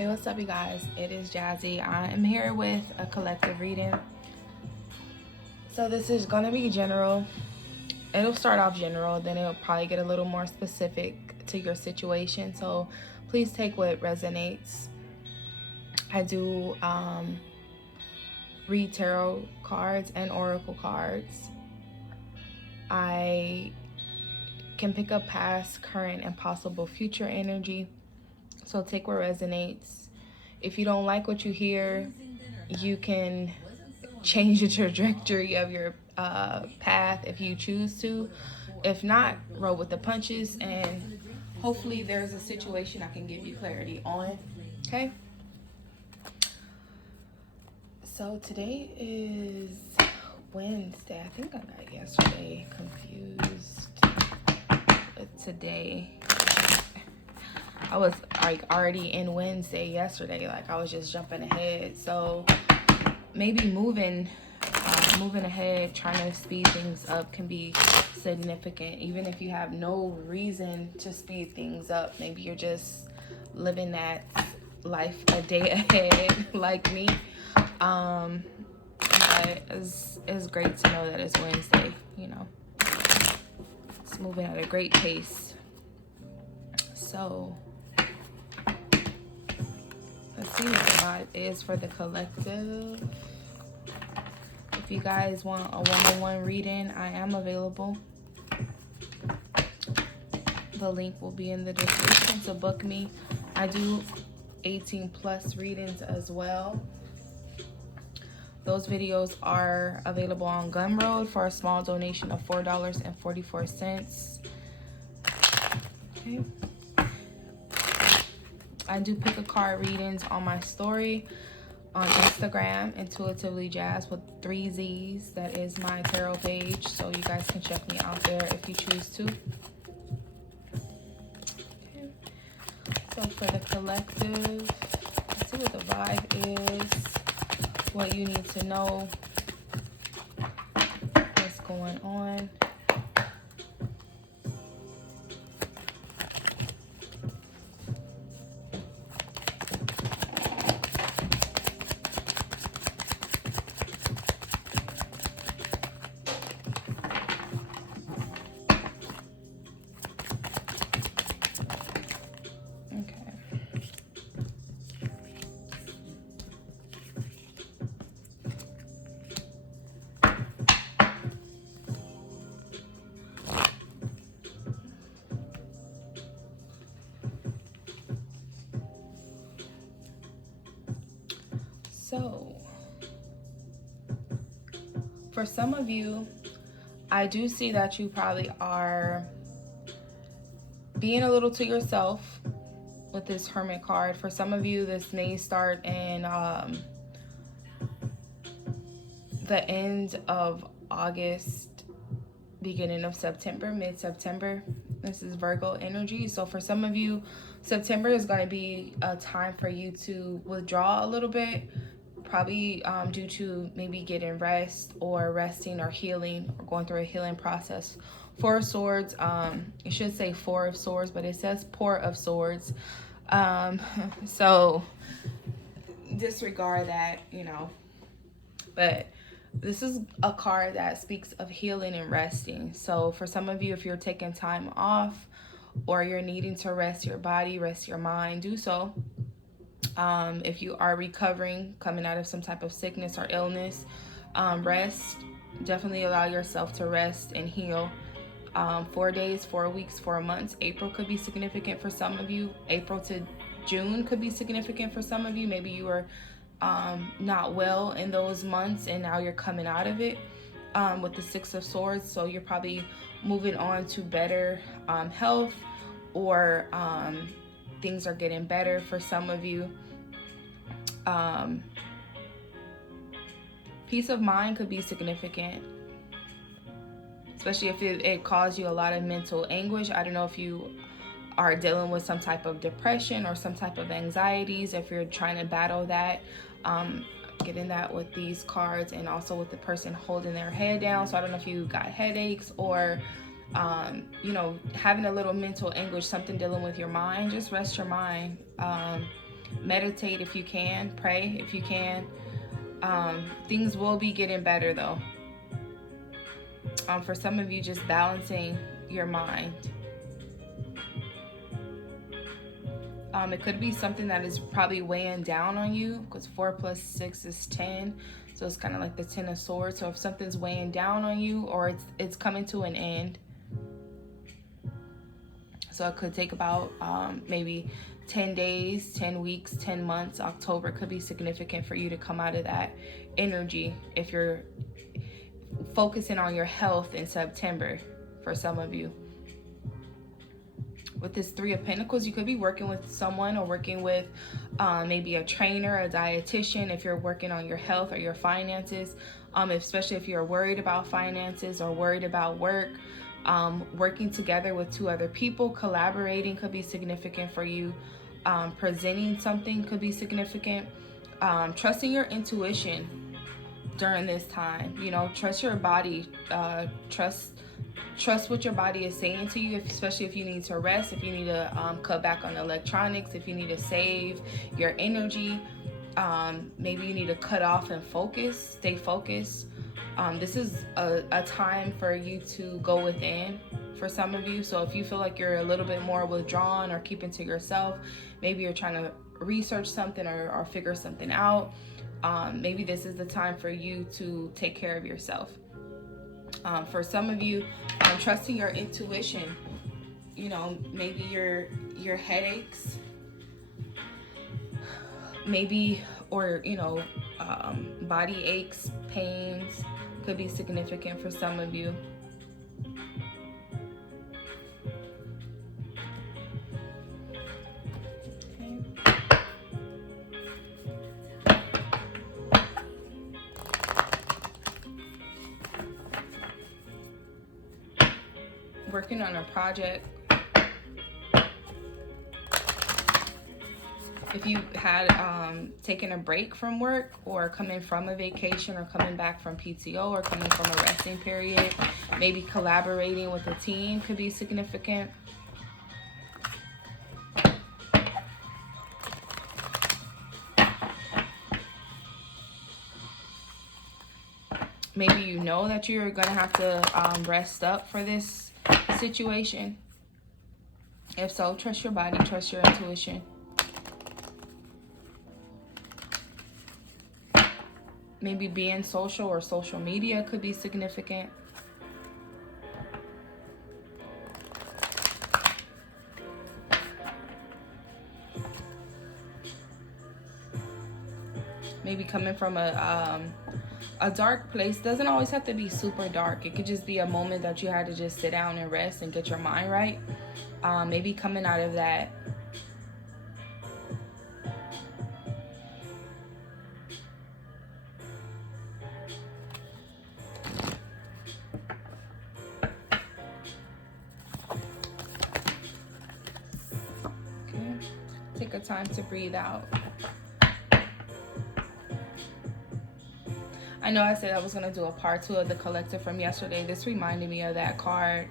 Hey, what's up, you guys? It is Jazzy. I am here with a collective reading. So this is going to be general. It'll start off general, then it'll probably get a little more specific to your situation. So please take what resonates. I do read tarot cards and oracle cards. I can pick up past, current, and possible future energy. So take what resonates. If you don't like what you hear, you can change the trajectory of your path if you choose to. If not, roll with the punches, and hopefully there's a situation I can give you clarity on. Okay? So today is Wednesday. I think I got yesterday confused with today. I was like already in Wednesday yesterday. Like I was just jumping ahead. So maybe moving ahead, trying to speed things up can be significant, even if you have no reason to speed things up. Maybe you're just living that life a day ahead like me. But it's great to know that it's Wednesday, you know. It's moving at a great pace. So let's see what the vibe is for the collective. If you guys want a one-on-one reading, I am available. The link will be in the description to book me. I do 18+ readings as well. Those videos are available on Gumroad for a small donation of $4.44. Okay. I do pick a card readings on my story on Instagram, Intuitively Jazz with 3 Z's. That is my tarot page, so you guys can check me out there if you choose to. Okay. So for the collective, let's see what the vibe is, what you need to know, what's going on. So, for some of you, I do see that you probably are being a little to yourself with this Hermit card. For some of you, this may start in the end of August, beginning of September, mid-September. This is Virgo energy. So for some of you, September is going to be a time for you to withdraw a little bit, probably due to maybe getting rest or resting or healing or going through a healing process. Four of Swords, it should say Four of Swords, but it says Pour of Swords. So disregard that, you know. But this is a card that speaks of healing and resting. So for some of you, if you're taking time off or you're needing to rest your body, rest your mind, do so. If you are recovering, coming out of some type of sickness or illness, rest. Definitely allow yourself to rest and heal. 4 days, 4 weeks, 4 months. April could be significant for some of you. April to June could be significant for some of you. Maybe you were not well in those months and now you're coming out of it with the Six of Swords. So you're probably moving on to better health, or things are getting better for some of you. Peace of mind could be significant, especially if it caused you a lot of mental anguish. I don't know if you are dealing with some type of depression or some type of anxieties, if you're trying to battle that. Getting that with these cards, and also with the person holding their head down. So I don't know if you got headaches or you know, having a little mental anguish, something dealing with your mind. Just rest your mind. Meditate if you can. Pray if you can. Things will be getting better though. For some of you, just balancing your mind. It could be something that is probably weighing down on you, because 4 plus 6 is 10. So it's kind of like the 10 of swords. So if something's weighing down on you, or it's coming to an end. So it could take about maybe 10 days, 10 weeks, 10 months. October could be significant for you to come out of that energy if you're focusing on your health in September for some of you. With this 3 of Pentacles, you could be working with someone, or working with maybe a trainer, a dietitian, if you're working on your health or your finances, especially if you're worried about finances or worried about work. Working together with 2 other people, collaborating could be significant for you. Presenting something could be significant. Trusting your intuition during this time. You know, trust your body. Trust what your body is saying to you, especially if you need to rest, if you need to cut back on electronics, if you need to save your energy. Maybe you need to cut off and focus, stay focused. This is a time for you to go within for some of you. So if you feel like you're a little bit more withdrawn or keeping to yourself, maybe you're trying to research something or figure something out. Maybe this is the time for you to take care of yourself. For some of you, trusting your intuition, you know, maybe your headaches, maybe, or, you know, body aches, pains could be significant for some of you. Working on a project. If you had taken a break from work, or coming from a vacation, or coming back from PTO, or coming from a resting period, maybe collaborating with a team could be significant. Maybe you know that you're going to have to rest up for this situation. If so, trust your body, trust your intuition. Maybe being social or social media could be significant. Maybe coming from a dark place. Doesn't always have to be super dark. It could just be a moment that you had to just sit down and rest and get your mind right. Maybe coming out of that. Okay. Take a time to breathe out. I know I said I was going to do a part 2 of the collective from yesterday. This reminded me of that card.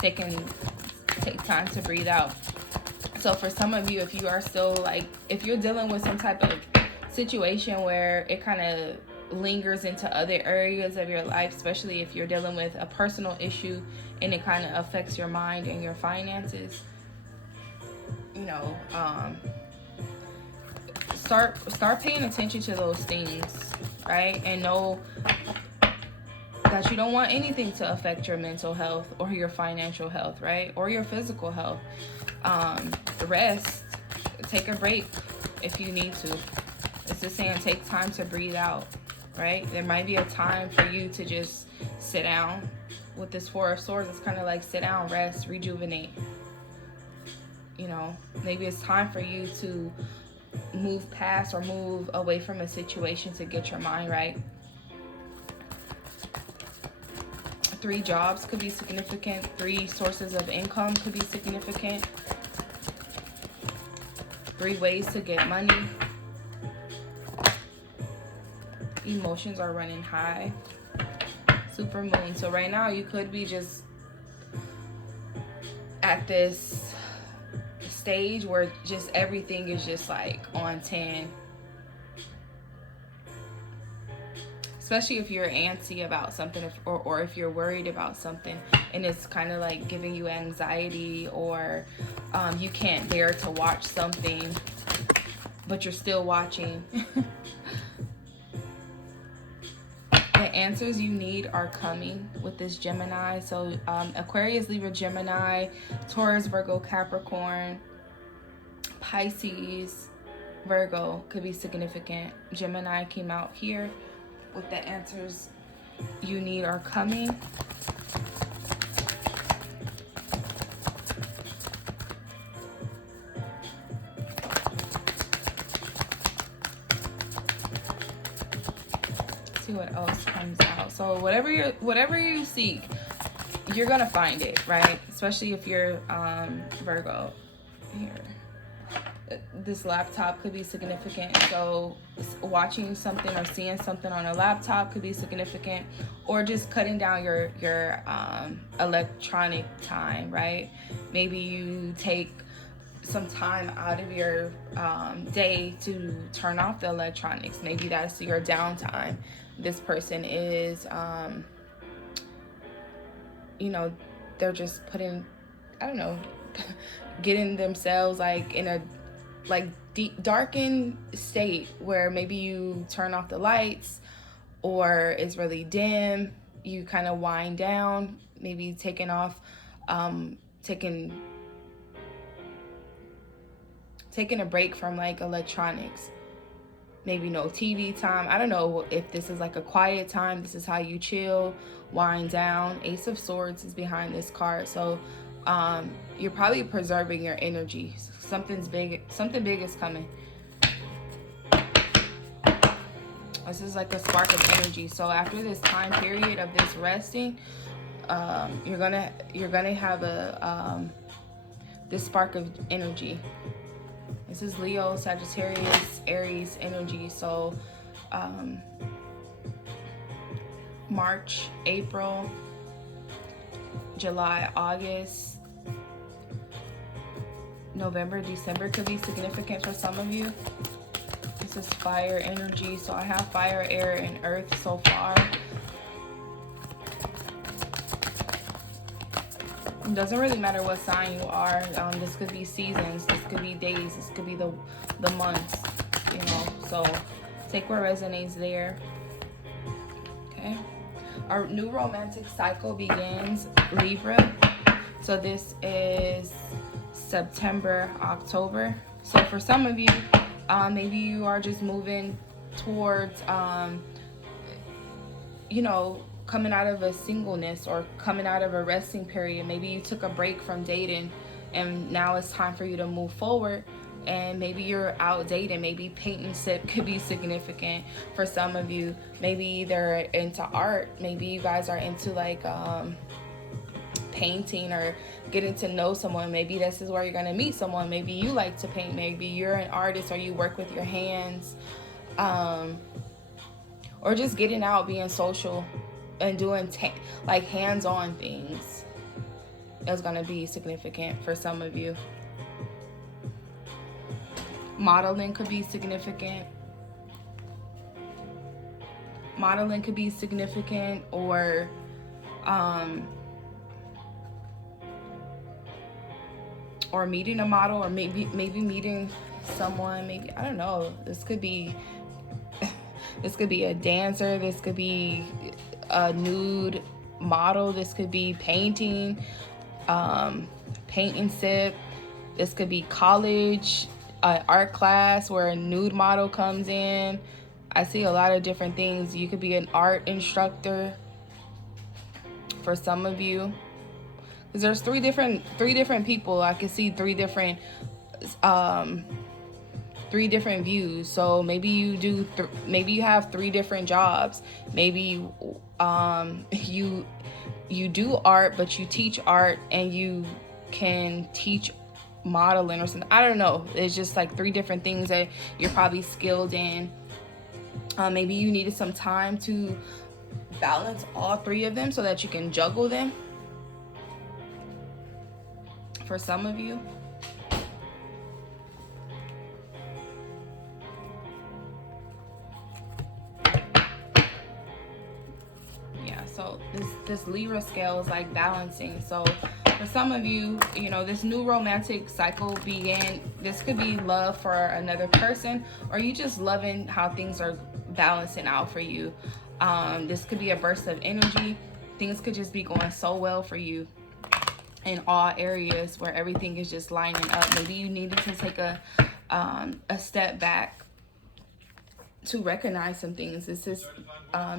Take time to breathe out. So for some of you, if you are still like, if you're dealing with some type of situation where it kind of lingers into other areas of your life, especially if you're dealing with a personal issue and it kind of affects your mind and your finances, you know, start paying attention to those things, right? And know that you don't want anything to affect your mental health or your financial health, right? Or your physical health. Rest, take a break if you need to. It's just saying take time to breathe out, right? There might be a time for you to just sit down. With this 4 of Swords, it's kind of like sit down, rest, rejuvenate. You know, maybe it's time for you to move past or move away from a situation to get your mind right. 3 jobs could be significant. 3 sources of income could be significant. 3 ways to get money. Emotions are running high. Super moon. So right now you could be just at this stage where just everything is just like on 10. Especially if you're antsy about something, or if you're worried about something and it's kind of like giving you anxiety, or you can't bear to watch something but you're still watching. The answers you need are coming with this Gemini. So Aquarius, Libra, Gemini, Taurus, Virgo, Capricorn, Pisces, Virgo could be significant. Gemini came out here with the answers you need are coming. See what else comes out. So whatever you seek, you're gonna find it, right? Especially if you're Virgo. Here, this laptop could be significant. So watching something or seeing something on a laptop could be significant, or just cutting down your electronic time, right? Maybe you take some time out of your day to turn off the electronics. Maybe that's your downtime. This person is they're just putting, I don't know, getting themselves like in a deep darkened state where maybe you turn off the lights, or it's really dim, you kind of wind down, maybe taking a break from like electronics. Maybe no TV time. I don't know if this is like a quiet time. This is how you chill, wind down. Ace of Swords is behind this card. So you're probably preserving your energy. Something big is coming. This is like a spark of energy. So after this time period of this resting, you're gonna have this spark of energy. This is Leo, Sagittarius, Aries energy. So March, April, July, August, November, December could be significant for some of you. This is fire energy. So I have fire, air, and earth so far. It doesn't really matter what sign you are. This could be seasons, this could be days, this could be the months, so take what resonates there. Okay, our new romantic cycle begins, Libra. So this is September, October. So for some of you, maybe you are just moving towards coming out of a singleness, or coming out of a resting period. Maybe you took a break from dating and now it's time for you to move forward, and maybe you're out dating. Maybe paint and sip could be significant for some of you. Maybe they're into art. Maybe you guys are into like painting or getting to know someone. Maybe this is where you're going to meet someone. Maybe you like to paint. Maybe you're an artist, or you work with your hands, or just getting out, being social, and doing like hands-on things is going to be significant for some of you. Modeling could be significant. Or meeting a model, or maybe meeting someone. Maybe, I don't know, this could be a dancer, this could be a nude model, this could be painting, paint and sip, this could be college, art class where a nude model comes in. I see a lot of different things. You could be an art instructor for some of you, because there's three different people. I can see three different views. So maybe you maybe you have three different jobs. Maybe you do art, but you teach art, and you can teach modeling or something. I don't know. It's just like three different things that you're probably skilled in. Maybe you needed some time to balance all three of them so that you can juggle them. For some of you, this Libra scale is like balancing. So for some of you, you know, this new romantic cycle began. This could be love for another person, or you just loving how things are balancing out for you. This could be a burst of energy. Things could just be going so well for you in all areas where everything is just lining up. Maybe you needed to take a step back to recognize some things. This is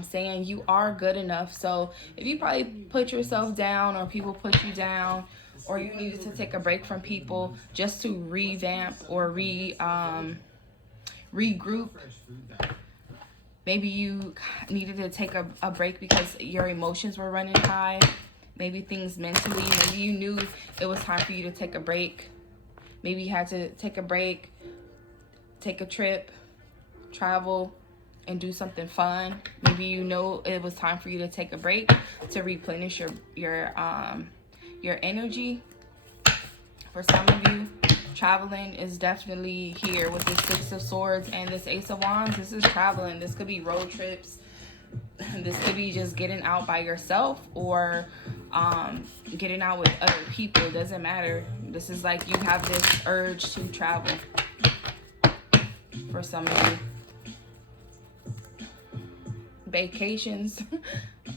saying you are good enough. So if you probably put yourself down, or people put you down, or you needed to take a break from people just to revamp or regroup. Maybe you needed to take a break because your emotions were running high. Maybe things mentally, maybe you knew it was time for you to take a break. Maybe you had to take a break, take a trip, travel, and do something fun. Maybe you know it was time for you to take a break to replenish your energy. For some of you, traveling is definitely here with this Six of Swords and this Ace of Wands. This is traveling. This could be road trips. This could be just getting out by yourself, or getting out with other people. It doesn't matter. This is like you have this urge to travel for some of you. Vacations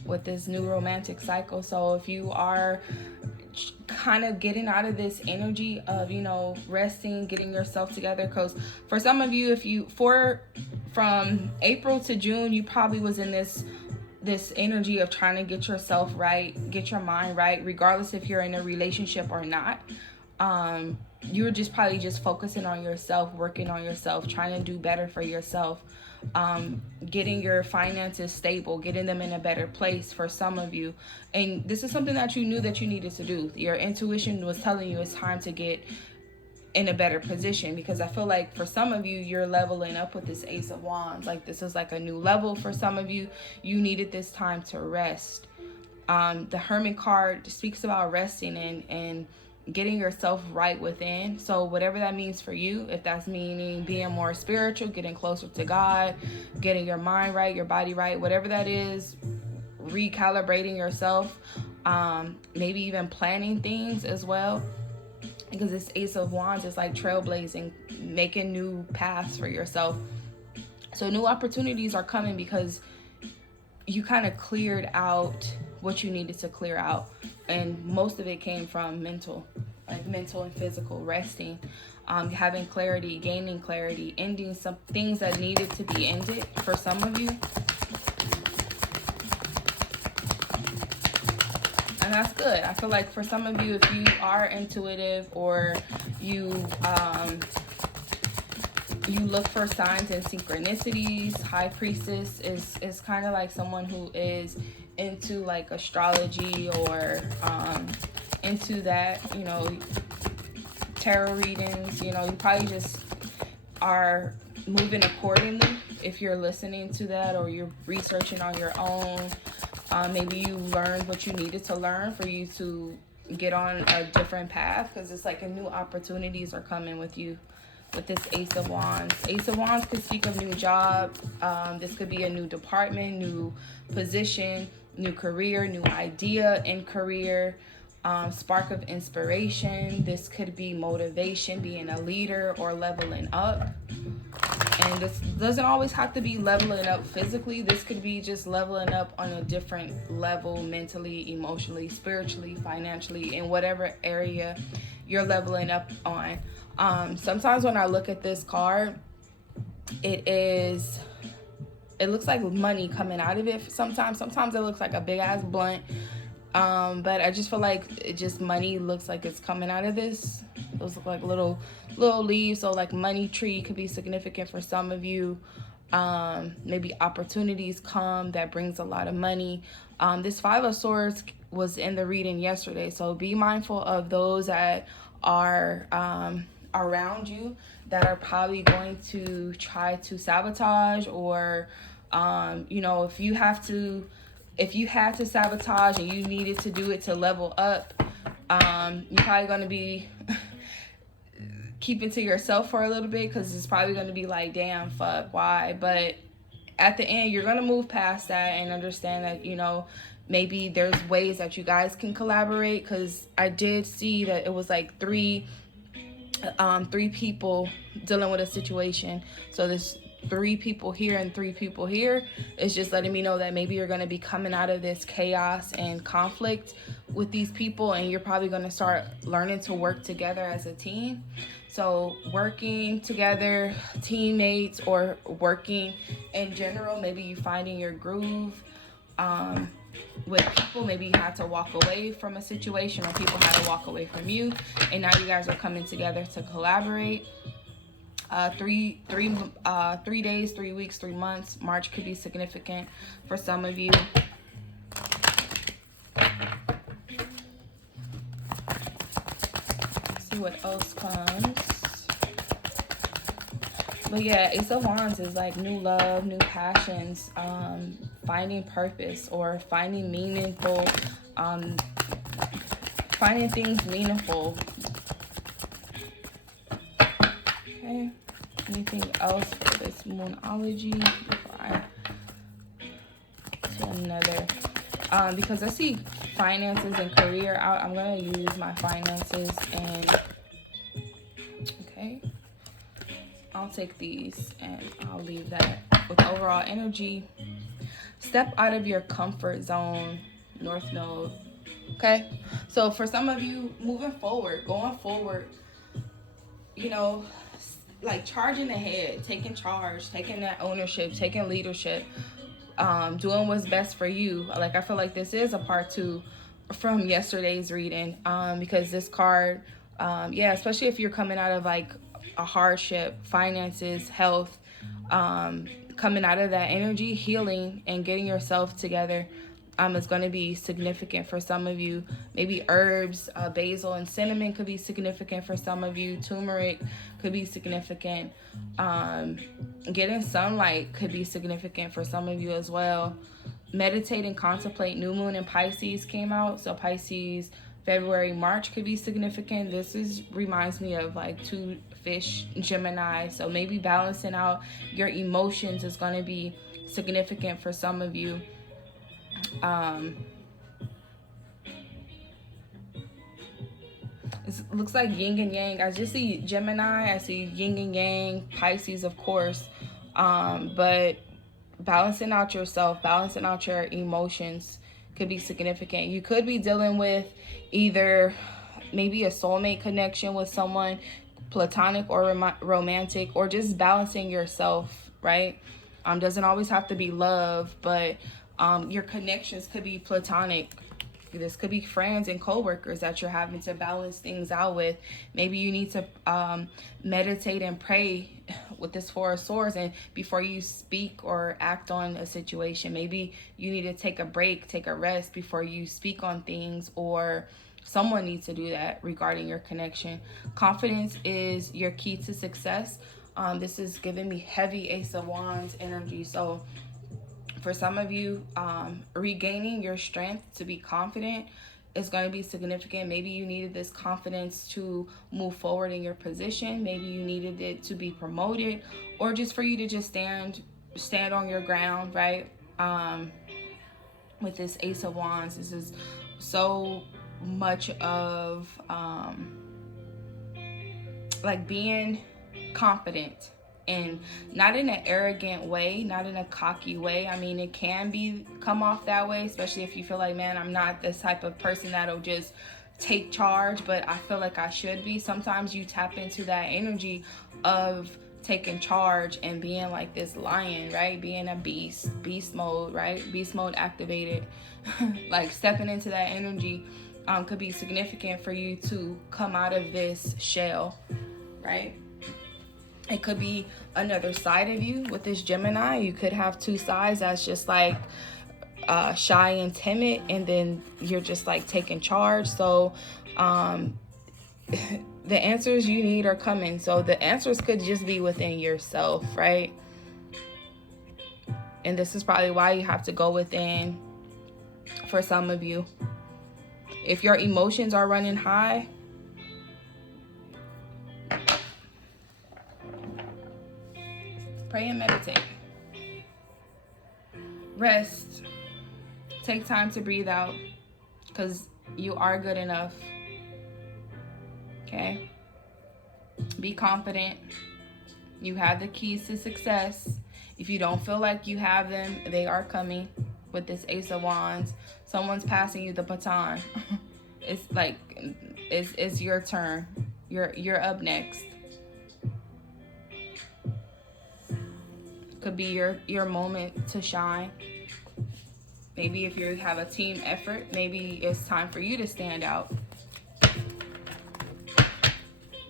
with this new romantic cycle. So if you are kind of getting out of this energy of, you know, resting, getting yourself together, because for some of you, from April to June, you probably was in this energy of trying to get yourself right, get your mind right, regardless if you're in a relationship or not. You're just probably just focusing on yourself, working on yourself, trying to do better for yourself, getting your finances stable, getting them in a better place for some of you. And this is something that you knew that you needed to do. Your intuition was telling you it's time to get in a better position, because I feel like for some of you, you're leveling up with this Ace of Wands. Like this is like a new level for some of you. You needed this time to rest. The Hermit card speaks about resting and getting yourself right within. So whatever that means for you, if that's meaning being more spiritual, getting closer to God, getting your mind right, your body right, whatever that is, recalibrating yourself, maybe even planning things as well. Because this Ace of Wands is like trailblazing, making new paths for yourself. So new opportunities are coming because you kind of cleared out what you needed to clear out. And most of it came from mental and physical, resting, having clarity, gaining clarity, ending some things that needed to be ended for some of you. And that's good. I feel like for some of you, if you are intuitive, or you look for signs and synchronicities, High Priestess is kind of like someone who is into like astrology, or into that, you know, tarot readings. You know, you probably just are moving accordingly if you're listening to that, or you're researching on your own. Maybe you learned what you needed to learn for you to get on a different path, because it's like a new opportunities are coming with you with this Ace of Wands. Ace of Wands could speak of new job. This could be a new department, new position, new career, new idea in career, spark of inspiration. This could be motivation, being a leader, or leveling up. And this doesn't always have to be leveling up physically. This could be just leveling up on a different level, mentally, emotionally, spiritually, financially, in whatever area you're leveling up on. Sometimes when I look at this card, it looks like money coming out of it. Sometimes it looks like a big ass blunt. But I just feel like money looks like it's coming out of this. Those look like little leaves. So like money tree could be significant for some of you. Maybe opportunities come that brings a lot of money. This Five of Swords was in the reading yesterday. So be mindful of those that are around you that are probably going to try to sabotage, or you know, if you had to sabotage and you needed to do it to level up, you're probably going to be keeping to yourself for a little bit, because it's probably going to be like, damn, fuck, why? But at the end, you're going to move past that and understand that, you know, maybe there's ways that you guys can collaborate, because I did see that it was like three people dealing with a situation. So there's 3 people here and 3 people here. It's just letting me know that maybe you're going to be coming out of this chaos and conflict with these people, and you're probably going to start learning to work together as a team. So working together, teammates, or working in general, maybe you finding your groove. With people, maybe you had to walk away from a situation, or people had to walk away from you, and now you guys are coming together to collaborate. 3 days, 3 weeks, 3 months. March could be significant for some of you. Let's see what else comes. But yeah, Ace of Wands is like new love, new passions, finding purpose, or finding meaningful, finding things meaningful. Okay. Anything else for this Moonology before I to another? Because I see finances and career out. I'm gonna use my finances and okay. I'll take these and I'll leave that with overall energy. Step out of your comfort zone, North Node. Okay, so for some of you, moving forward, going forward, you know, like charging ahead, taking charge, taking that ownership, taking leadership, doing what's best for you. Like, I feel like this is a part 2 from yesterday's reading, because this card, yeah, especially if you're coming out of like a hardship, finances, health, coming out of that energy, healing and getting yourself together, is going to be significant for some of you. Maybe herbs, basil and cinnamon could be significant for some of you. Turmeric could be significant. Getting sunlight could be significant for some of you as well. Meditate and contemplate. New moon in Pisces came out. So Pisces, February, March could be significant. This reminds me of like 2 fish, Gemini. So maybe balancing out your emotions is going to be significant for some of you. It looks like yin and yang. I just see Gemini. I see yin and yang, Pisces, of course. But balancing out yourself, balancing out your emotions could be significant. You could be dealing with either maybe a soulmate connection with someone, platonic or romantic, or just balancing yourself, right? Doesn't always have to be love, but your connections could be platonic. This could be friends and coworkers that you're having to balance things out with. Maybe you need to meditate and pray with this 4 of Swords, and before you speak or act on a situation. Maybe you need to take a break, take a rest before you speak on things, or someone needs to do that regarding your connection. Confidence is your key to success. This is giving me heavy Ace of Wands energy. So for some of you, regaining your strength to be confident is going to be significant. Maybe you needed this confidence to move forward in your position. Maybe you needed it to be promoted, or just for you to just stand on your ground, right? With this Ace of Wands, this is so much of like being confident, and not in an arrogant way, not in a cocky way. I mean, it can come off that way, especially if you feel like, man, I'm not this type of person that'll just take charge, but I feel like I should be. Sometimes you tap into that energy of taking charge and being like this lion, right? Being a beast mode, right? Beast mode activated. Like stepping into that energy could be significant for you to come out of this shell, right? It could be another side of you with this Gemini. You could have 2 sides that's just like shy and timid, and then you're just like taking charge. So the answers you need are coming. So the answers could just be within yourself, right? And this is probably why you have to go within for some of you. If your emotions are running high, pray and meditate. Rest. Take time to breathe out, because you are good enough. Okay? Be confident. You have the keys to success. If you don't feel like you have them, they are coming with this Ace of Wands. Someone's passing you the baton. It's like, it's your turn. You're up next. Could be your moment to shine. Maybe if you have a team effort, maybe it's time for you to stand out.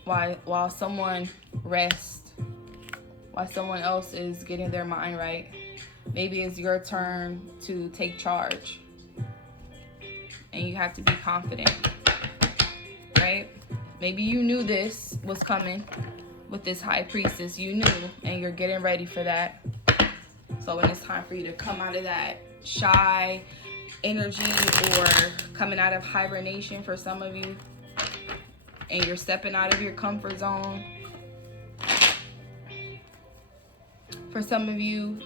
While someone rests, while someone else is getting their mind right, maybe it's your turn to take charge. And you have to be confident, right? Maybe you knew this was coming with this High Priestess. You knew, and you're getting ready for that. So when it's time for you to come out of that shy energy, or coming out of hibernation for some of you, and you're stepping out of your comfort zone. For some of you,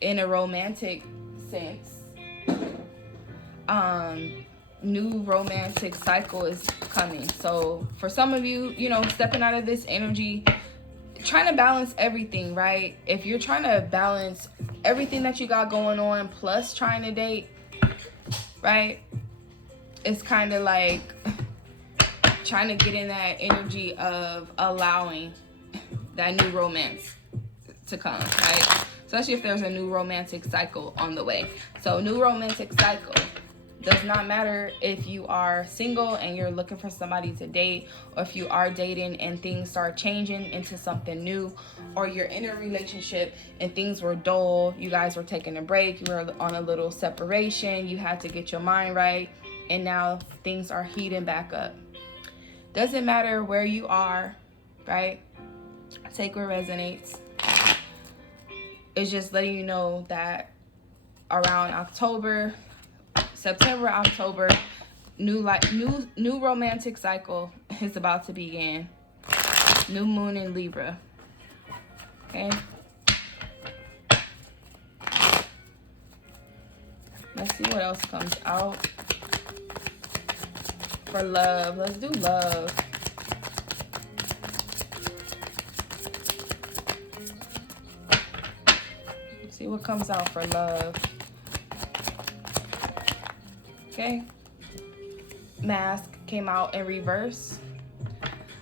in a romantic sense, new romantic cycle is coming. So for some of you, stepping out of this energy, trying to balance everything, right? If you're trying to balance everything that you got going on plus trying to date, right? It's kind of like trying to get in that energy of allowing that new romance to come, right? Especially if there's a new romantic cycle on the way. So new romantic cycle does not matter if you are single and you're looking for somebody to date, or if you are dating and things start changing into something new, or you're in a relationship and things were dull, you guys were taking a break, you were on a little separation, you had to get your mind right, and now things are heating back up. Doesn't matter where you are, right? Take what resonates. It's just letting you know that around September, October, new romantic cycle is about to begin. New moon in Libra. Okay. Let's see what else comes out for love. Let's do love. Let's see what comes out for love. Okay. Mask came out in reverse.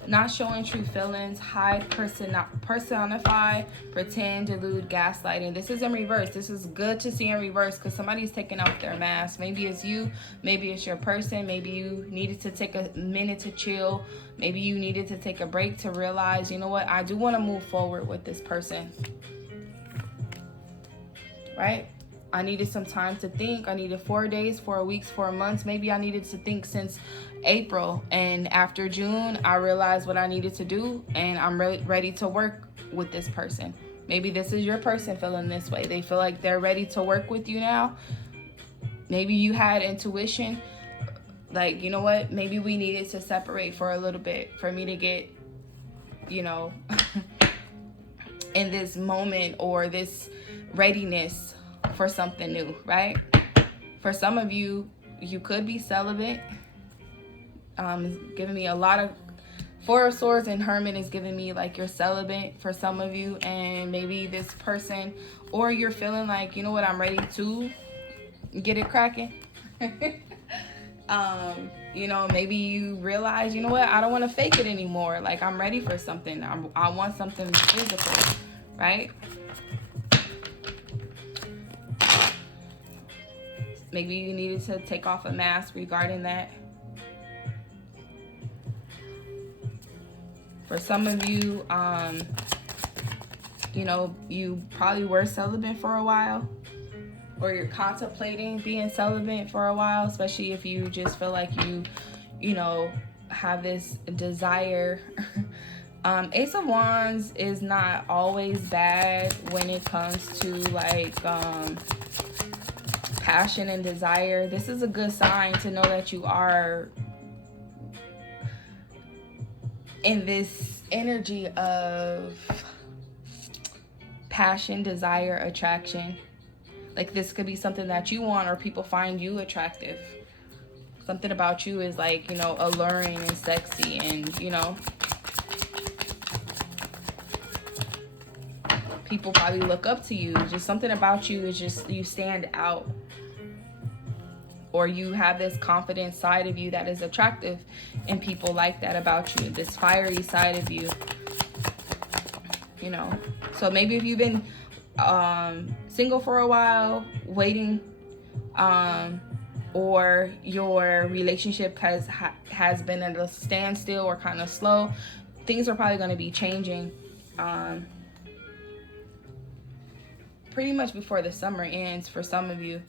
Not showing true feelings, hide, personify, pretend, delude, gaslighting. This is in reverse. This is good to see in reverse because somebody's taking off their mask. Maybe it's you. Maybe it's your person. Maybe you needed to take a minute to chill. Maybe you needed to take a break to realize, you know what? I do want to move forward with this person. Right? I needed some time to think. I needed 4 days, 4 weeks, 4 months. Maybe I needed to think since April. And after June, I realized what I needed to do. And I'm really ready to work with this person. Maybe this is your person feeling this way. They feel like they're ready to work with you now. Maybe you had intuition. Like, you know what? Maybe we needed to separate for a little bit for me to get, in this moment or this readiness for something new, right? For some of you, you could be celibate. Giving me a lot of Four of Swords and Hermit is giving me like you're celibate for some of you, and maybe this person, or you're feeling like, you know what, I'm ready to get it cracking. Maybe you realize, you know what, I don't want to fake it anymore. Like, I'm ready for something. I want something physical, right? Maybe you needed to take off a mask regarding that. For some of you, you probably were celibate for a while, or you're contemplating being celibate for a while, especially if you just feel like you have this desire. Ace of Wands is not always bad when it comes to like passion and desire. This is a good sign to know that you are in this energy of passion, desire, attraction. Like this could be something that you want, or people find you attractive. Something about you is like, you know, alluring and sexy, and, you know, people probably look up to you. Just something about you is just, you stand out. Or you have this confident side of you that is attractive, and people like that about you. This fiery side of you, you know. So maybe if you've been single for a while, waiting, or your relationship has been at a standstill or kind of slow, things are probably going to be changing pretty much before the summer ends for some of you.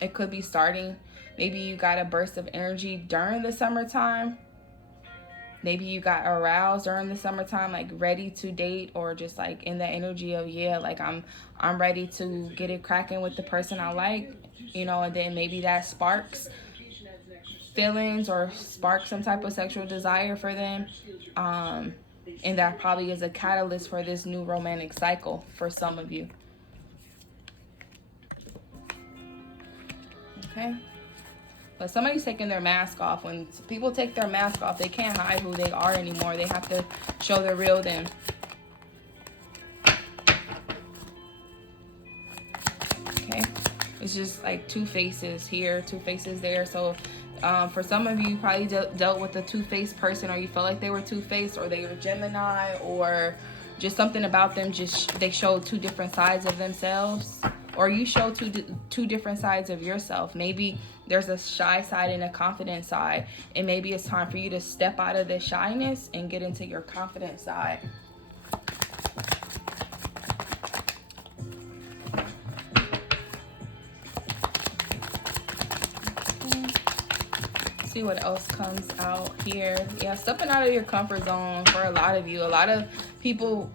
It could be starting. Maybe you got a burst of energy during the summertime. Maybe you got aroused during the summertime, like ready to date, or just like in the energy of, yeah, like I'm ready to get it cracking with the person I like, you know, and then maybe that sparks feelings or sparks some type of sexual desire for them. And that probably is a catalyst for this new romantic cycle for some of you. Okay? But somebody's taking their mask off. When people take their mask off, they can't hide who they are anymore. They have to show the real them. Okay? It's just like two faces here, two faces there. So for some of you, you probably dealt with a two-faced person, or you felt like they were two-faced, or they were Gemini, or just something about them, just they showed two different sides of themselves. Or you show two different sides of yourself. Maybe there's a shy side and a confident side. And maybe it's time for you to step out of the shyness and get into your confident side. See what else comes out here. Yeah, stepping out of your comfort zone for a lot of you. A lot of people,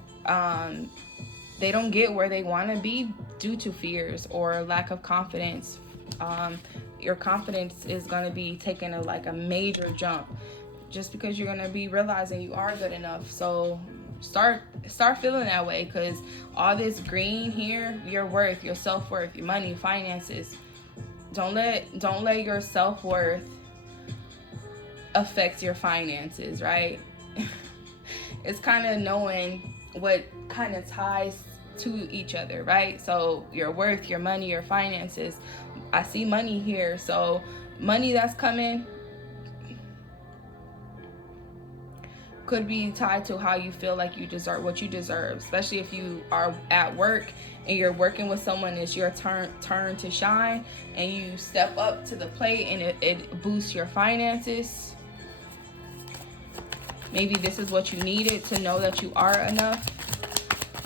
they don't get where they want to be due to fears or lack of confidence. Your confidence is going to be taking a major jump just because you're going to be realizing you are good enough. So start feeling that way, because all this green here, your worth, your self-worth, your money, finances, don't let your self-worth affect your finances, right? It's kind of knowing what kind of ties to each other, right? So your worth, your money, your finances. I see money here. So money that's coming could be tied to how you feel like you deserve what you deserve, especially if you are at work and you're working with someone. It's your turn to shine, and you step up to the plate, and it boosts your finances. Maybe this is what you needed to know that you are enough.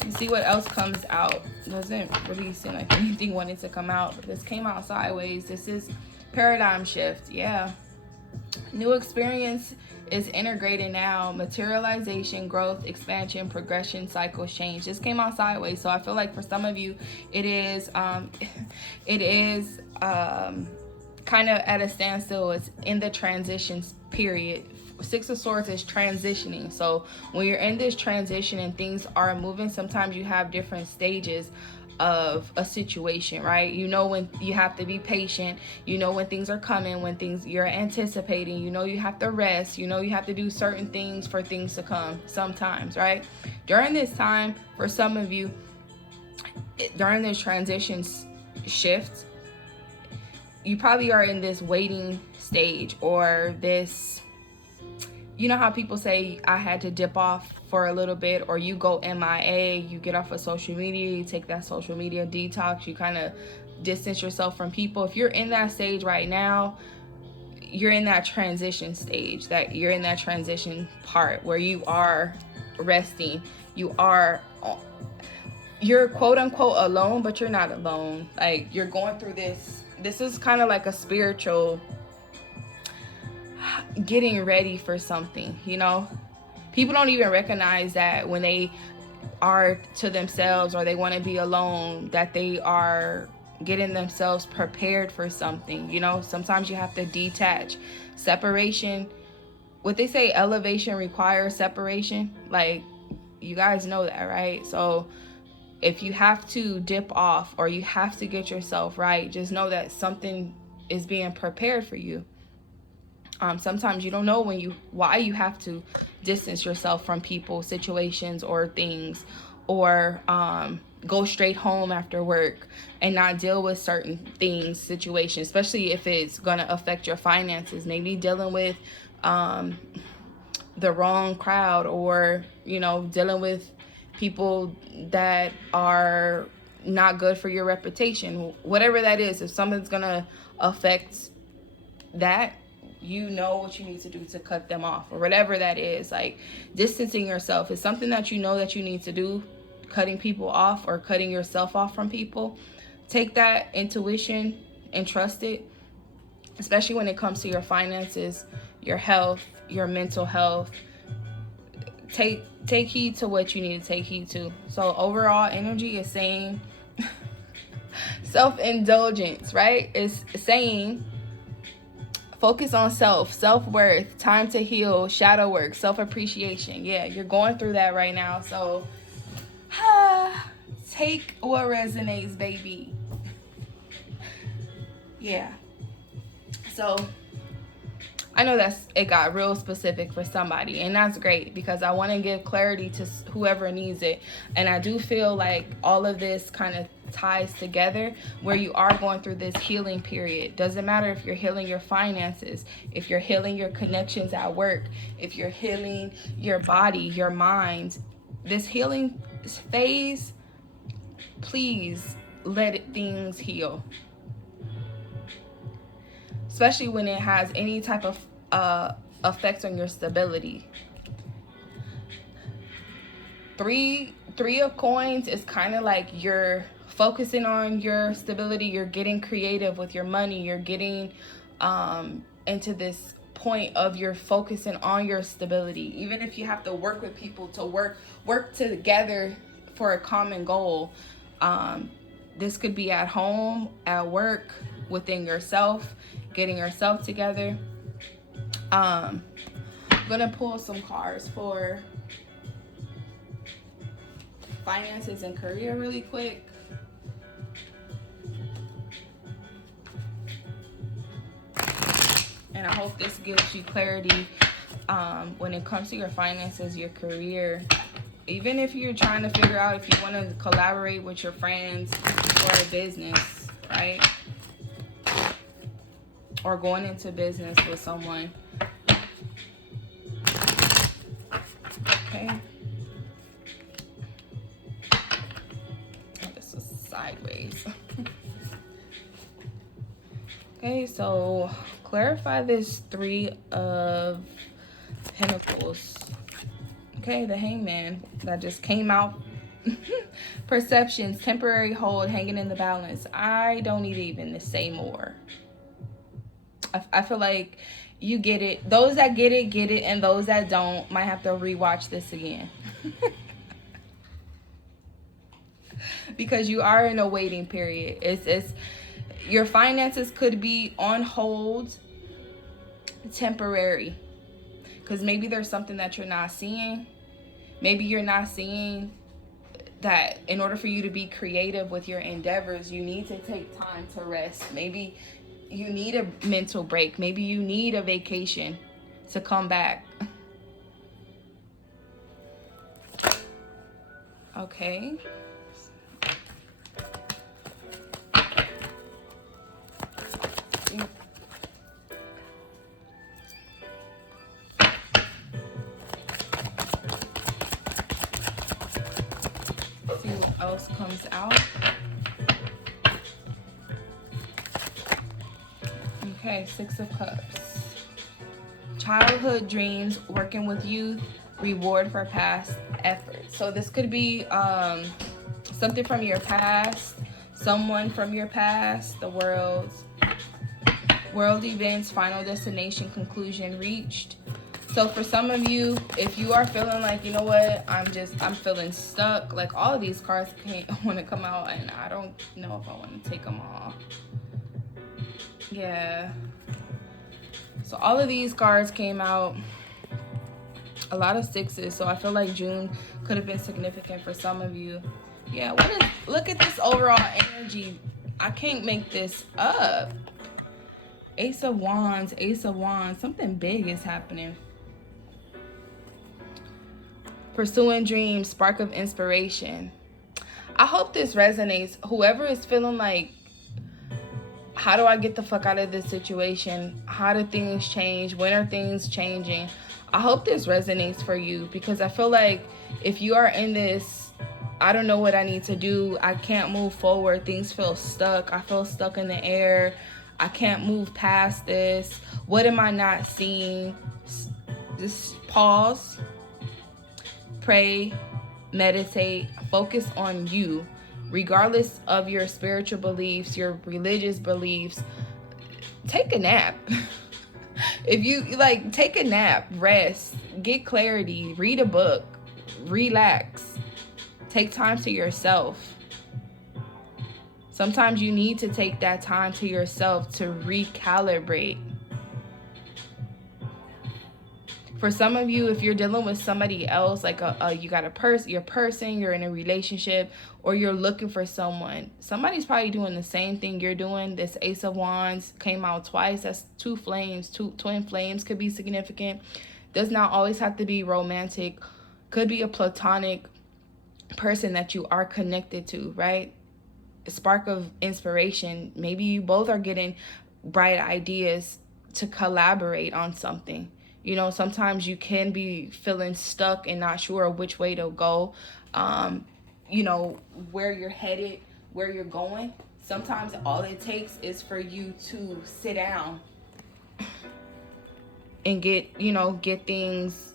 You see what else comes out. Doesn't really seem like anything wanted to come out, but this came out sideways. This is paradigm shift. Yeah. New experience is integrated now. Materialization, growth, expansion, progression, cycles, change. This came out sideways. So I feel like for some of you, it is kind of at a standstill. It's in the transition period. Six of Swords is transitioning. So when you're in this transition and things are moving, sometimes you have different stages of a situation, right? You know when you have to be patient, you know when things are coming, when things you're anticipating, you know you have to rest, you know you have to do certain things for things to come sometimes, right? During this time, for some of you, during this transition shift, you probably are in this waiting stage, or this, you know how people say, I had to dip off for a little bit, or you go MIA, you get off of social media, you take that social media detox, you kind of distance yourself from people. If you're in that stage right now, you're in that transition stage, that you're in that transition part where you are resting, you're quote unquote alone, but you're not alone. Like, you're going through this is kind of like a spiritual getting ready for something, you know? People don't even recognize that when they are to themselves, or they want to be alone, that they are getting themselves prepared for something, you know? Sometimes you have to detach. Separation, what they say, elevation requires separation. Like, You guys know that, right? So if you have to dip off or you have to get yourself right, just know that something is being prepared for you. Sometimes you don't know why you have to distance yourself from people, situations, or things, or go straight home after work and not deal with certain things, situations, especially if it's gonna affect your finances. Maybe dealing with the wrong crowd, or dealing with people that are not good for your reputation, whatever that is. If something's gonna affect that, you know what you need to do to cut them off, or whatever that is. Like, distancing yourself is something that you know that you need to do. Cutting people off or cutting yourself off from people, take that intuition and trust it, especially when it comes to your finances, your health, your mental health. Take heed to what you need to take heed to. So overall energy is saying self-indulgence, right? It's saying focus on self-worth, time to heal, shadow work, self-appreciation. Yeah, you're going through that right now. So take what resonates, baby. Yeah. So I know it got real specific for somebody, and that's great, because I want to give clarity to whoever needs it. And I do feel like all of this kind of ties together, where you are going through this healing period. Doesn't matter if you're healing your finances, if you're healing your connections at work, if you're healing your body, your mind. This healing phase, please let things heal. Especially when it has any type of effect on your stability. Three of coins is kind of like you're focusing on your stability. You're getting creative with your money. You're getting into this point of you're focusing on your stability. Even if you have to work with people to work together for a common goal. This could be at home, at work, within yourself, getting yourself together. I'm gonna pull some cards for finances and career really quick. And I hope this gives you clarity when it comes to your finances, your career. Even if you're trying to figure out if you want to collaborate with your friends for a business, right? Or going into business with someone. Okay. Oh, this is sideways. Okay, so clarify this 3 of Pentacles. Okay, the Hangman that just came out. Perceptions, temporary hold, hanging in the balance. I don't need even to say more. I feel like you get it. Those that get it, and those that don't might have to rewatch this again. Because you are in a waiting period. It's your finances could be on hold, temporary, because maybe there's something that you're not seeing. Maybe you're not seeing that in order for you to be creative with your endeavors, you need to take time to rest. Maybe you need a mental break. Maybe you need a vacation to come back. Okay. See what else comes out. Okay, 6 of Cups. Childhood dreams, working with youth, reward for past efforts. So this could be something from your past, someone from your past, the world events, final destination, conclusion reached. So for some of you, if you are feeling like, you know what, I'm feeling stuck, like all of these cards want to come out, and I don't know if I want to take them all. Yeah. So all of these cards came out. A lot of sixes. So I feel like June could have been significant for some of you. Yeah, look at this overall energy. I can't make this up. Ace of Wands, Ace of Wands. Something big is happening. Pursuing dreams, spark of inspiration. I hope this resonates. Whoever is feeling like, how do I get the fuck out of this situation? How do things change? When are things changing? I hope this resonates for you, because I feel like if you are in this, I don't know what I need to do, I can't move forward, things feel stuck, I feel stuck in the air, I can't move past this, what am I not seeing? Just pause, pray, meditate, focus on you. Regardless of your spiritual beliefs, your religious beliefs, take a nap. If you like, take a nap, rest, get clarity, read a book, relax, take time to yourself. Sometimes you need to take that time to yourself to recalibrate. For some of you, if you're dealing with somebody else, like you got your person, you're in a relationship, or you're looking for someone, somebody's probably doing the same thing you're doing. This Ace of Wands came out twice. That's two flames, two twin flames could be significant. Does not always have to be romantic. Could be a platonic person that you are connected to, right? A spark of inspiration. Maybe you both are getting bright ideas to collaborate on something. You know, sometimes you can be feeling stuck and not sure which way to go, you know, where you're headed, where you're going. Sometimes all it takes is for you to sit down and get things,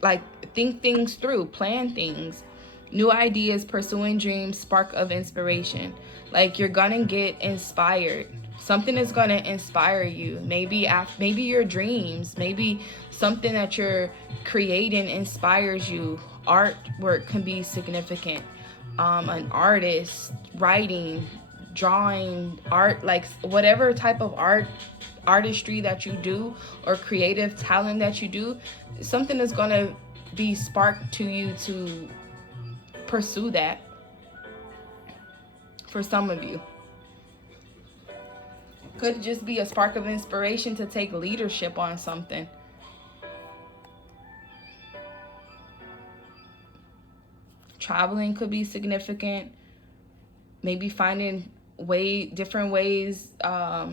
like, think things through, plan things. New ideas, pursuing dreams, spark of inspiration. Like, you're gonna get inspired. Something is going to inspire you. Maybe your dreams, maybe something that you're creating inspires you. Artwork can be significant. An artist, writing, drawing, art, like whatever type of artistry that you do, or creative talent that you do, something is going to be sparked to you to pursue that. For some of you, could just be a spark of inspiration to take leadership on something. Traveling could be significant. Maybe finding different ways. I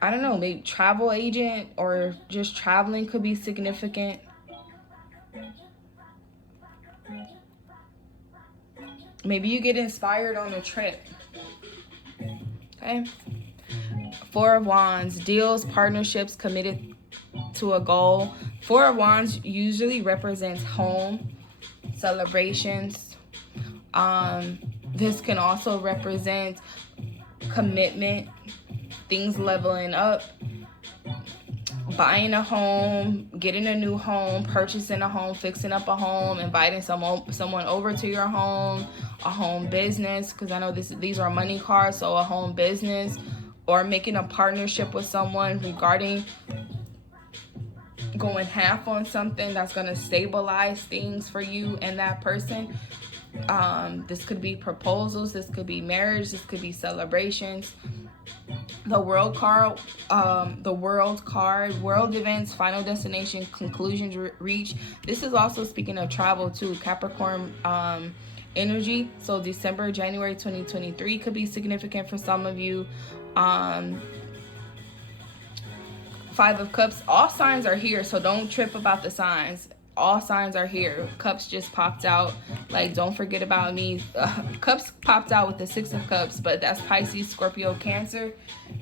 don't know, maybe travel agent or just traveling could be significant. Maybe you get inspired on a trip. Okay. Four of Wands, deals, partnerships, committed to a goal. Four of Wands usually represents home, celebrations. This can also represent commitment, things leveling up, buying a home, getting a new home, purchasing a home, fixing up a home, inviting someone over to your home, a home business, because I know these are money cards, so a home business, or making a partnership with someone regarding going half on something that's going to stabilize things for you and that person. This could be proposals, this could be marriage, this could be celebrations. The world card, world events, final destination, conclusions reached. This is also speaking of travel too, Capricorn energy. So December, January 2023 could be significant for some of you. Five of Cups, all signs are here, so don't trip about the signs. All signs are here. Cups just popped out. Like, don't forget about me. Cups popped out with the Six of Cups, but that's Pisces, Scorpio, Cancer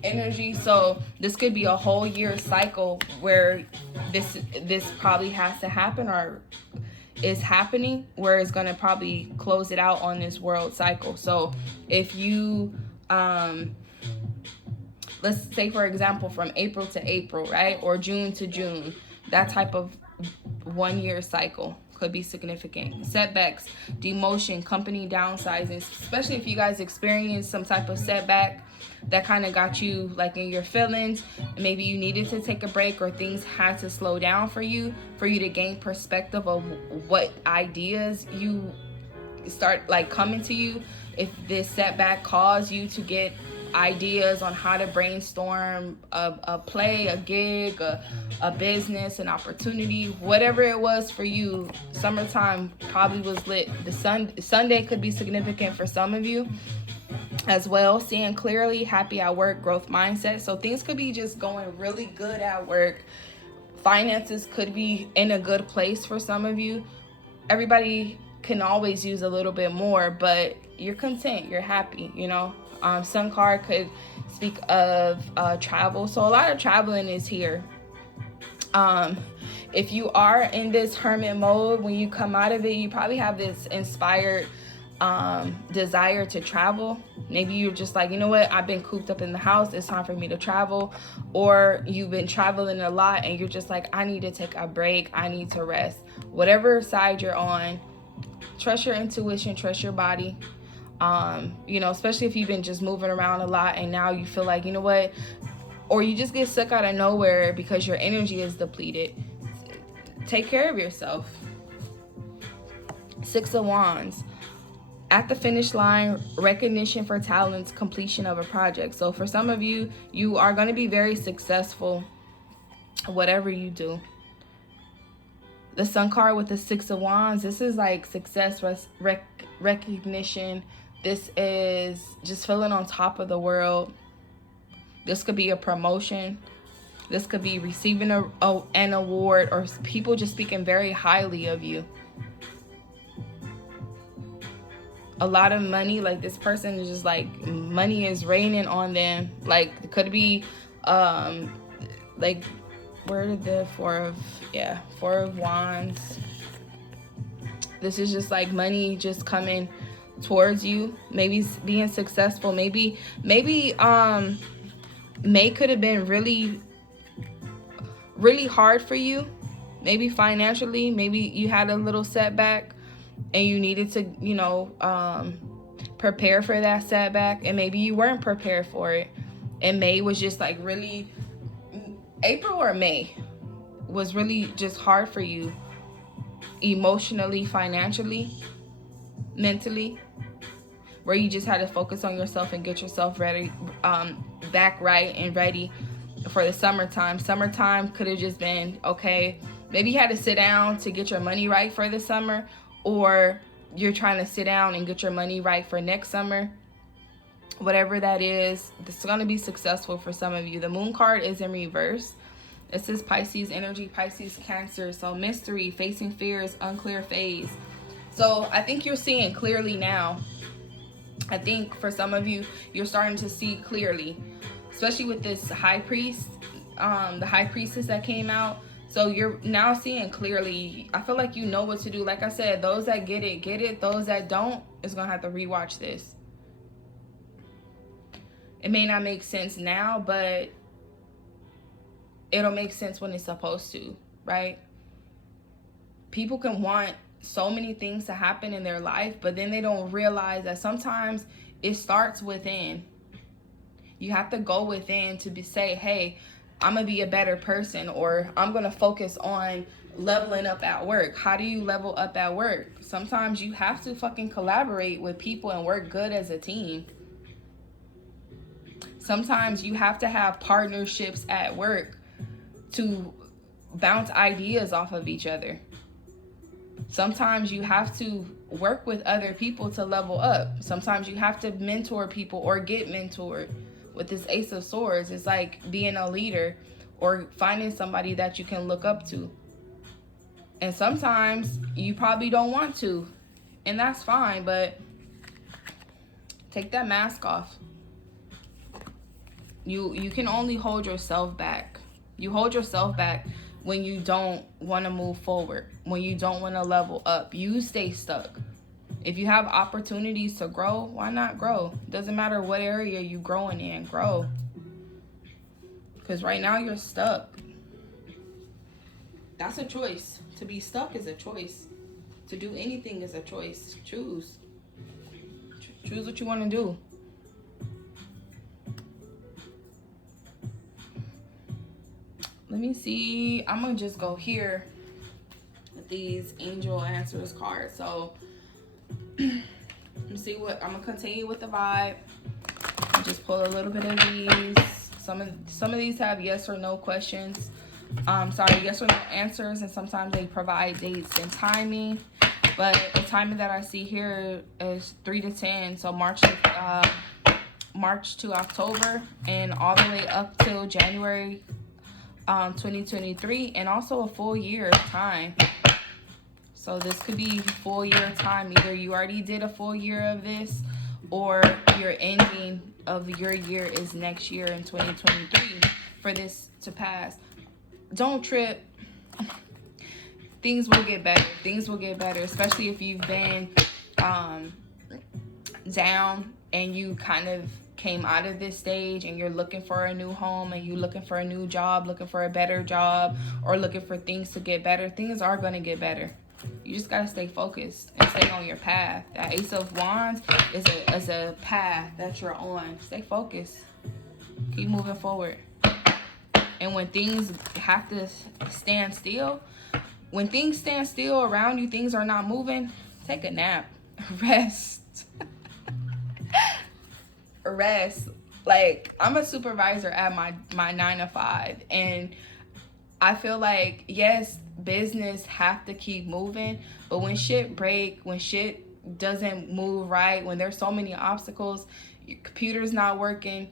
energy. So this could be a whole year cycle where this probably has to happen, or is happening, where it's going to probably close it out on this world cycle. So if you let's say, for example, from April to April, right, or June to June, that type of 1 year cycle could be significant. Setbacks, demotion, company downsizing, especially if you guys experience some type of setback that kind of got you like in your feelings. Maybe you needed to take a break, or things had to slow down for you to gain perspective of what ideas you start like coming to you. If this setback caused you to get ideas on how to brainstorm a play, a gig, a business, an opportunity, whatever it was for you, summertime probably was lit. The Sunday could be significant for some of you as well. Seeing clearly, happy at work, growth mindset. So things could be just going really good at work. Finances could be in a good place for some of you. Everybody can always use a little bit more, but you're content, you're happy, you know. Sun card could speak of travel, so a lot of traveling is here. If you are in this hermit mode, when you come out of it, you probably have this inspired desire to travel. Maybe you're just like, you know what, I've been cooped up in the house, it's time for me to travel. Or you've been traveling a lot and you're just like, I need to take a break, I need to rest. Whatever side you're on, trust your intuition, trust your body. You know, especially if you've been just moving around a lot and now you feel like, you know what, or you just get stuck out of nowhere because your energy is depleted. Take care of yourself. 6 of Wands. At the finish line, recognition for talents, completion of a project. So for some of you, you are going to be very successful, whatever you do. The Sun card with the 6 of Wands, this is like success, recognition. This is just feeling on top of the world. This could be a promotion. This could be receiving an award, or people just speaking very highly of you. A lot of money, like this person is just like, money is raining on them. Like it could be like, where did the Four of Wands. This is just like money just coming towards you, maybe being successful. Maybe May could have been really hard for you, maybe financially. Maybe you had a little setback and you needed to, you know, prepare for that setback, and maybe you weren't prepared for it, and May was just like really, April or May was really just hard for you emotionally, financially, mentally, where you just had to focus on yourself and get yourself ready, back right and ready for the summertime. Summertime could have just been, okay, maybe you had to sit down to get your money right for the summer, or you're trying to sit down and get your money right for next summer. Whatever that is, this is going to be successful for some of you. The Moon card is in reverse. This is Pisces energy, Pisces, Cancer. So mystery, facing fears, unclear phase. So I think you're seeing clearly now. I think for some of you, you're starting to see clearly, especially with this high priest, the high priestess that came out. So you're now seeing clearly. I feel like you know what to do. Like I said, those that get it, get it. Those that don't is going to have to rewatch this. It may not make sense now, but it'll make sense when it's supposed to, right? People can want so many things to happen in their life, but then they don't realize that sometimes it starts within. You have to go within to say, hey, I'm going to be a better person, or I'm going to focus on leveling up at work. How do you level up at work? Sometimes you have to fucking collaborate with people and work good as a team. Sometimes you have to have partnerships at work to bounce ideas off of each other. Sometimes you have to work with other people to level up. Sometimes you have to mentor people or get mentored. With this Ace of Swords, it's like being a leader or finding somebody that you can look up to. And sometimes you probably don't want to, and that's fine, but take that mask off. You can only hold yourself back. You hold yourself back when you don't want to move forward, when you don't want to level up. You stay stuck. If you have opportunities to grow, why not grow? Doesn't matter what area you're growing in, grow. Because right now you're stuck. That's a choice. To be stuck is a choice. To do anything is a choice. Choose. Choose what you want to do. Let me see. I'm going to just go here with these angel answers cards. So, let's see what I'm going to continue with the vibe. Just pull a little bit of these. Some of these have yes or no questions. Yes or no answers, and sometimes they provide dates and timing. But the timing that I see here is 3 to 10, so March to October, and all the way up till January 2023, and also a full year of time. So this could be full year of time. Either you already did a full year of this, or your ending of your year is next year in 2023 for this to pass. Don't trip. Things will get better. Things will get better, especially if you've been down and you kind of came out of this stage and you're looking for a new home and you're looking for a new job, looking for a better job, or looking for things to get better. Things are going to get better. You just got to stay focused and stay on your path. That Ace of Wands is a path that you're on. Stay focused. Keep moving forward. And when things have to stand still, when things stand still around you, things are not moving, take a nap. Rest. Rest. Like, I'm a supervisor at my 9 to 5, and I feel like, yes, business have to keep moving, but when shit break, when shit doesn't move right, when there's so many obstacles, your computer's not working,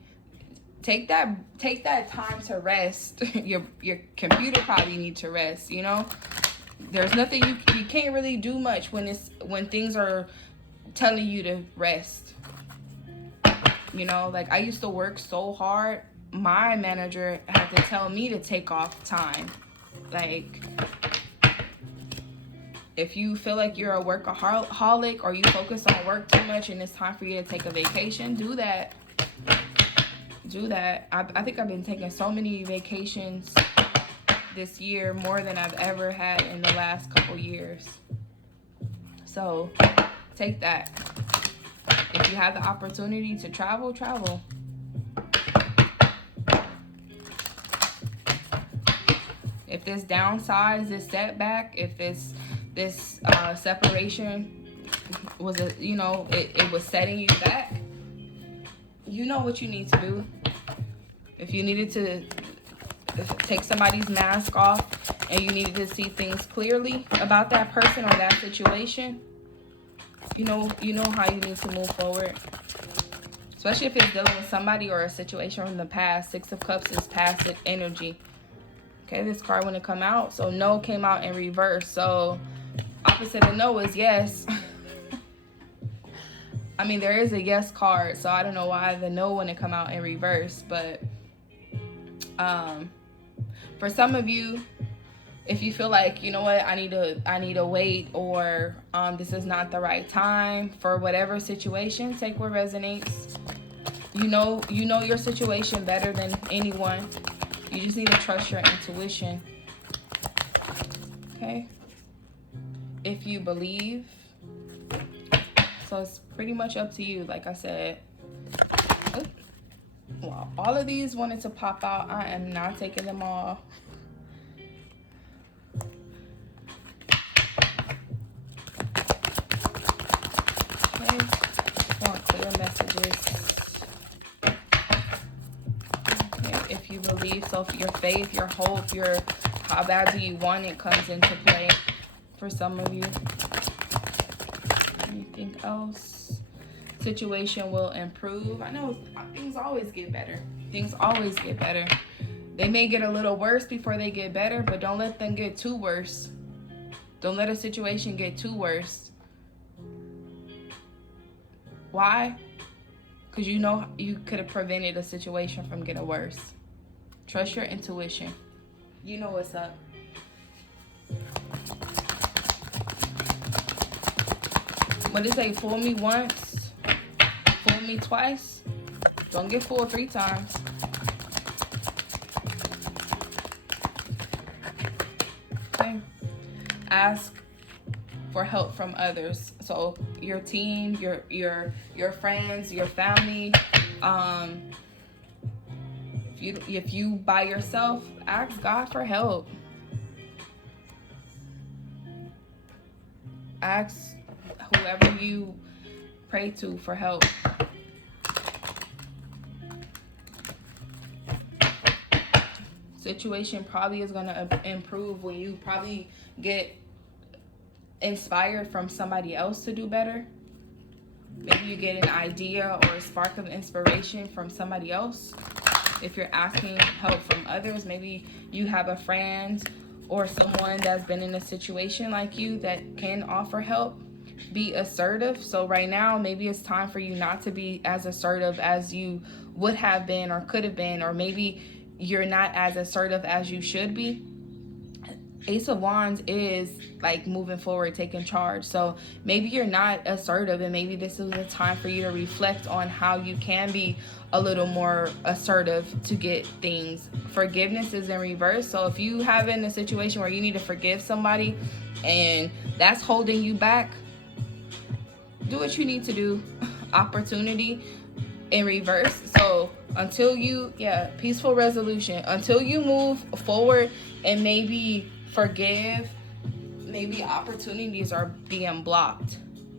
take that time to rest. Your computer probably need to rest, you know? There's nothing you can't really do much when things are telling you to rest. You know, like, I used to work so hard, my manager had to tell me to take off time. Like, if you feel like you're a workaholic or you focus on work too much and it's time for you to take a vacation, do that. Do that. I think I've been taking so many vacations this year, more than I've ever had in the last couple years. So take that. If you have the opportunity to travel, travel. If this downsize, this setback, if this separation was it was setting you back, you know what you need to do. If you needed to take somebody's mask off and you needed to see things clearly about that person or that situation, you know how you need to move forward. Especially if it's dealing with somebody or a situation from the past. 6 of Cups is past energy. Okay, this card when it come out, so no came out in reverse. So opposite of no is yes. I mean, there is a yes card, so I don't know why the no wouldn't come out in reverse. But for some of you, if you feel like, you know what, I need to wait, or this is not the right time for whatever situation, take what resonates. You know your situation better than anyone. You just need to trust your intuition. Okay? If you believe. So it's pretty much up to you, like I said. Well, all of these wanted to pop out. I am not taking them all. Okay. Want clear messages. If you believe, so if your faith, your hope, how bad do you want it comes into play for some of you. Anything else? Situation will improve. I know things always get better. Things always get better. They may get a little worse before they get better, but don't let them get too worse. Don't let a situation get too worse. Why? Because you know you could have prevented a situation from getting worse. Trust your intuition. You know what's up. What did they say? Fool me once, fool me twice. Don't get fooled 3 times. Okay. ask for help from others. So your team, your friends, your family. If you by yourself, ask God for help. Ask whoever you pray to for help. Situation probably is going to improve when you probably get inspired from somebody else to do better. Maybe you get an idea or a spark of inspiration from somebody else. If you're asking help from others, maybe you have a friend or someone that's been in a situation like you that can offer help. Be assertive. So right now, maybe it's time for you not to be as assertive as you would have been or could have been, or maybe you're not as assertive as you should be. Ace of Wands is like moving forward, taking charge. So maybe you're not assertive, and maybe this is a time for you to reflect on how you can be a little more assertive to get things. Forgiveness is in reverse. So if you have in a situation where you need to forgive somebody and that's holding you back, do what you need to do. Opportunity in reverse. So until you, peaceful resolution. Until you move forward and maybe forgive, maybe opportunities are being blocked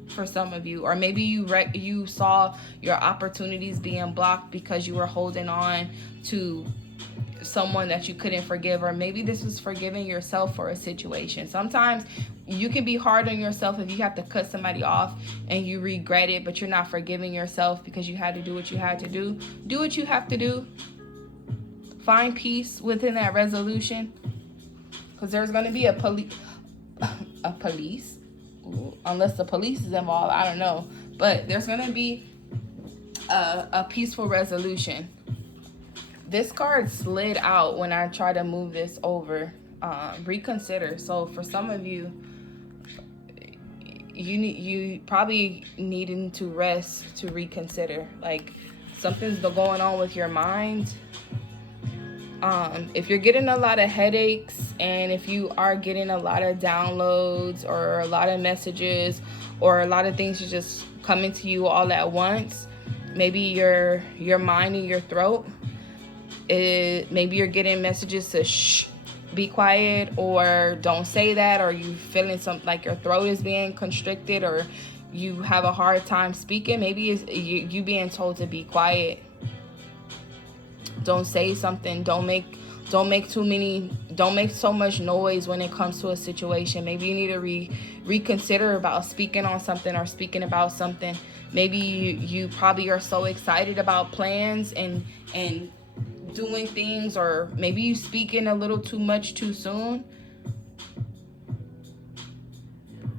for some of you, or maybe you saw your opportunities being blocked because you were holding on to someone that you couldn't forgive, or maybe this was forgiving yourself for a situation. Sometimes you can be hard on yourself if you have to cut somebody off and you regret it, but you're not forgiving yourself because you had to do what you had to do. Do what you have to do. Find peace within that resolution, because there's going to be a police. Ooh, unless the police is involved, I don't know, but there's going to be a peaceful resolution. This card slid out when I tried to move this over. Reconsider. So for some of you, you probably needing to rest to reconsider. Like something's going on with your mind. If you're getting a lot of headaches, and if you are getting a lot of downloads or a lot of messages or a lot of things are just coming to you all at once, maybe your mind and your throat, maybe you're getting messages to shh, be quiet, or don't say that, or you feeling something like your throat is being constricted, or you have a hard time speaking. Maybe it's you being told to be quiet. Don't say something. Don't make so much noise when it comes to a situation. Maybe you need to reconsider about speaking on something or speaking about something. Maybe you probably are so excited about plans and doing things, or maybe you speaking a little too much too soon.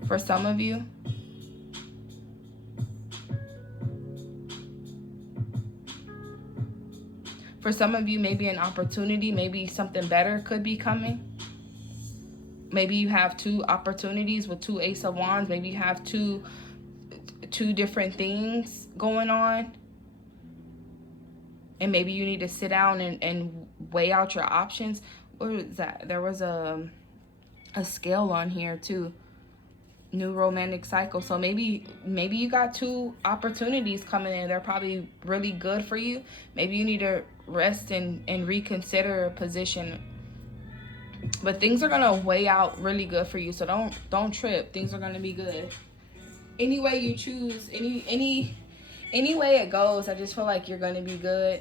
For some of you, maybe an opportunity, maybe something better could be coming. Maybe you have two opportunities with two Ace of Wands. Maybe you have two different things going on, and maybe you need to sit down and weigh out your options. What was that? There was a scale on here too. New romantic cycle. So maybe you got two opportunities coming in. They're probably really good for you. Maybe you need to rest and reconsider a position. But things are gonna weigh out really good for you. So don't trip. Things are gonna be good. Any way you choose, any way it goes, I just feel like you're gonna be good.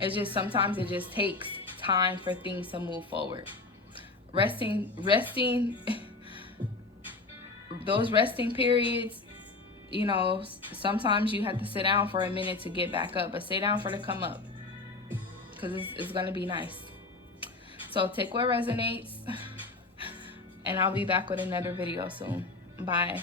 It's just sometimes it just takes time for things to move forward. Resting those resting periods, sometimes you have to sit down for a minute to get back up, but stay down for to come up, because it's gonna be nice. So take what resonates, and I'll be back with another video soon. Bye.